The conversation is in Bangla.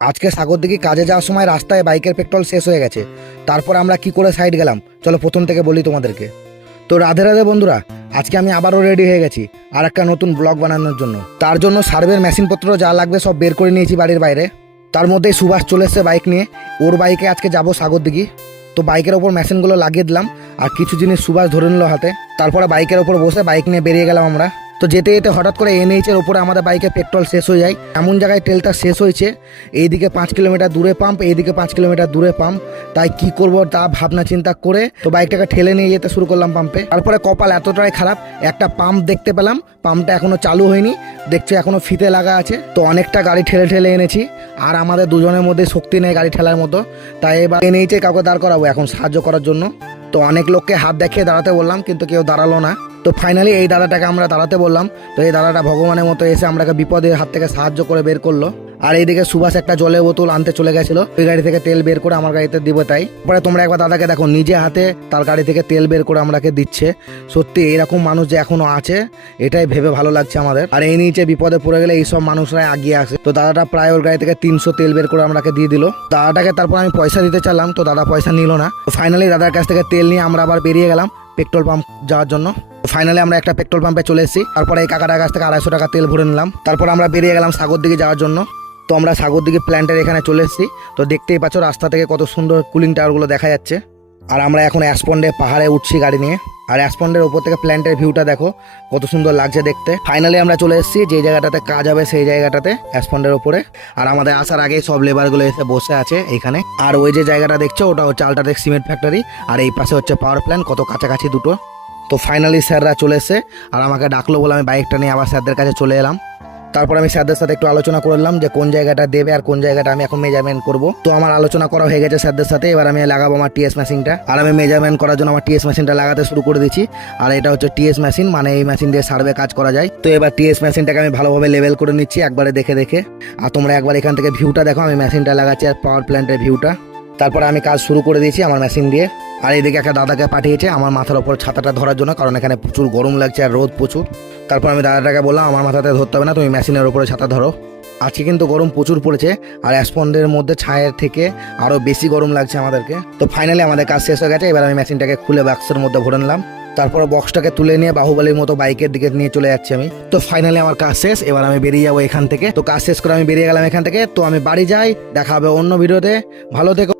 আজকে সাগরদিঘি কাজে যাওয়ার সময় রাস্তায় বাইকের পেট্রোল শেষ হয়ে গেছে। তারপর আমরা কি করে সাইড গেলাম, চলো প্রথম থেকে বলি তোমাদেরকে। তো রাধে রাধে বন্ধুরা, আজকে আমি আবারও রেডি হয়ে গেছি আর একটা নতুন ব্লগ বানানোর জন্য। তার জন্য সার্ভের মেশিনপত্র যা লাগবে সব বের করে নিয়েছি বাড়ির বাইরে। তার মধ্যেই সুভাষ চলে এসছে বাইক নিয়ে, ওর বাইকে আজকে যাবো সাগরদিঘি। তো বাইকের ওপর মেশিনগুলো লাগিয়ে দিলাম আর কিছু জিনিস সুভাষ ধরে নিল হাতে। তারপরে বাইকের ওপর বসে বাইক নিয়ে বেরিয়ে গেলাম আমরা। তো যেতে যেতে হঠাৎ করে NH এর ওপরে আমাদের বাইকে পেট্রোল শেষ হয়ে যায়। এমন জায়গায় তেলটা শেষ হয়েছে, এইদিকে 5 কিলোমিটার দূরে পাম্প, এইদিকে 5 কিলোমিটার দূরে পাম্প। তাই কি করব তা ভাবনা চিন্তা করে তো বাইকটাকে ঠেলে নিয়ে যেতে শুরু করলাম পাম্পে। তারপরে কপাল এতটাই খারাপ, একটা পাম্প দেখতে পেলাম, পাম্পটা এখনো চালু হয়নি, দেখছি এখনো ফিতে লাগা আছে। তো অনেকটা গাড়ি ঠেলে ঠেলে এনেছি আর আমাদের দুজনের মধ্যে শক্তি নেই গাড়ি ঠেলার মতো। তাই এবার NH এ কাউকে দাঁড় করাবো এখন সাহায্য করার জন্য। তো অনেক লোককে হাত দেখিয়ে দাঁড়াতে বললাম কিন্তু কেউ দাঁড়ালো না। তো ফাইনালি এই দাদাটাকে আমরা দাঁড়াতে বললাম। তো এই দাদাটা ভগবানের মতো এসে আমরাকে বিপদের হাত থেকে সাহায্য করে বের করলো। আর এইদিকে সুভাষ একটা জলের বোতল আনতে চলে গেছিল, ওই গাড়ি থেকে তেল বের করে আমার গাড়িতে দিব। তাই পরে তোমরা একবার দাদাকে দেখো, নিজে হাতে তার গাড়ি থেকে তেল বের করে আমরাকে দিচ্ছে। সত্যি এরকম মানুষ যে এখনো আছে এটাই ভেবে ভালো লাগছে আমাদের। আর এই নিচে বিপদে পড়ে গেলে এইসব মানুষরাই আগিয়ে আসে। তো দাদাটা প্রায় ওর গাড়ি থেকে 300 তেল বের করে আমরাকে দিয়ে দিল। দাদাটাকে তারপর আমি পয়সা দিতে চাইলাম, তো দাদা পয়সা নিল না। ফাইনালি দাদার কাছ থেকে তেল নিয়ে আমরা আবার বেরিয়ে গেলাম পেট্রোল পাম্প যাওয়ার জন্য। ফাইনালি আমরা একটা পেট্রোল পাম্পে চলে এসেছি। তারপরে এই কাকাটার কাছ থেকে 250 টাকা তেল ভরে নিলাম। তারপর আমরা বেরিয়ে গেলাম সাগরদিঘি যাওয়ার জন্য। তো আমরা সাগরদিঘি প্ল্যান্টের এখানে চলে এসেছি। তো দেখতেই পাচ্ছ রাস্তা থেকে কত সুন্দর কুলিং টাওয়ারগুলো দেখা যাচ্ছে। আর আমরা এখন অ্যাসপন্ডে পাহাড়ে উঠছি গাড়ি নিয়ে। আর অ্যাসপন্ডের ওপর থেকে প্ল্যান্টের ভিউটা দেখো কত সুন্দর লাগছে দেখতে। ফাইনালি আমরা চলে এসেছি যে জায়গাটাতে কাজ হবে, সেই জায়গাটাতে অ্যাসপন্ডের ওপরে। আর আমাদের আসার আগে সব লেবারগুলো এসে বসে আছে এইখানে। আর ওই যে জায়গাটা দেখছো ওটা হচ্ছে আল্ট্রাটেক সিমেন্ট ফ্যাক্টরি, আর এই পাশে হচ্ছে পাওয়ার প্ল্যান্ট, কত কাছাকাছি দুটো। তো ফাইনালি স্যাররা চলে এসে আর আমাকে ডাকলো বলে আমি বাইকটা নিয়ে আবার স্যারদের কাছে চলে এলাম। তারপর আমি স্যারদের সাথে একটু আলোচনা করলাম যে কোন জায়গাটা দেবে আর কোন জায়গাটা আমি এখন মেজারমেন্ট করব। তো আমার আলোচনা করা হয়ে গেছে স্যারদের সাথে। এবার আমি লাগাবো আমার TS মেশিনটা, আর আমি মেজারমেন্ট করার জন্য আমার TS মেশিনটা লাগাতে শুরু করে দিচ্ছি। আর এটা হচ্ছে TS মেশিন, মানে এই মেশিন দিয়ে সার্ভে কাজ করা যায়। তো এবার TS মেশিনটাকে আমি ভালোভাবে লেভেল করে নিচ্ছি একবারে দেখে দেখে। আর তোমরা একবার এখান থেকে ভিউটা দেখো, আমি মেশিনটা লাগাচ্ছি আর পাওয়ার প্ল্যান্টের ভিউটা। তারপরে আমি কাজ শুরু করে দিয়েছি আমার মেশিন দিয়ে। আর এইদিকে একটা দাদাকে পাঠিয়েছে আমার মাথার ওপর ছাতাটা ধরার জন্য, কারণ এখানে প্রচুর গরম লাগছে আর রোদ প্রচুর। তারপর আমি দাদাটাকে বললাম আমার মাথাতে ধরতে হবে না, তুমি মেশিনের ওপরে ছাতা ধরো। আজকে কিন্তু গরম প্রচুর পড়েছে আর অ্যাসপন্ডের মধ্যে ছায়ের থেকে আরও বেশি গরম লাগছে আমাদেরকে। তো ফাইনালি আমাদের কাজ শেষ হয়ে গেছে। এবার আমি মেশিনটাকে খুলে বাক্সের মধ্যে ভরে নিলাম। তারপরে বক্সটাকে তুলে নিয়ে বাহুবলীর মতো বাইকের দিকে নিয়ে চলে যাচ্ছি আমি। তো ফাইনালি আমার কাজ শেষ, এবার আমি বেরিয়ে যাবো এখান থেকে। তো কাজ শেষ করে আমি বেরিয়ে গেলাম এখান থেকে। তো আমি বাড়ি যাই, দেখা হবে অন্য ভিডিওতে। ভালো থেকো।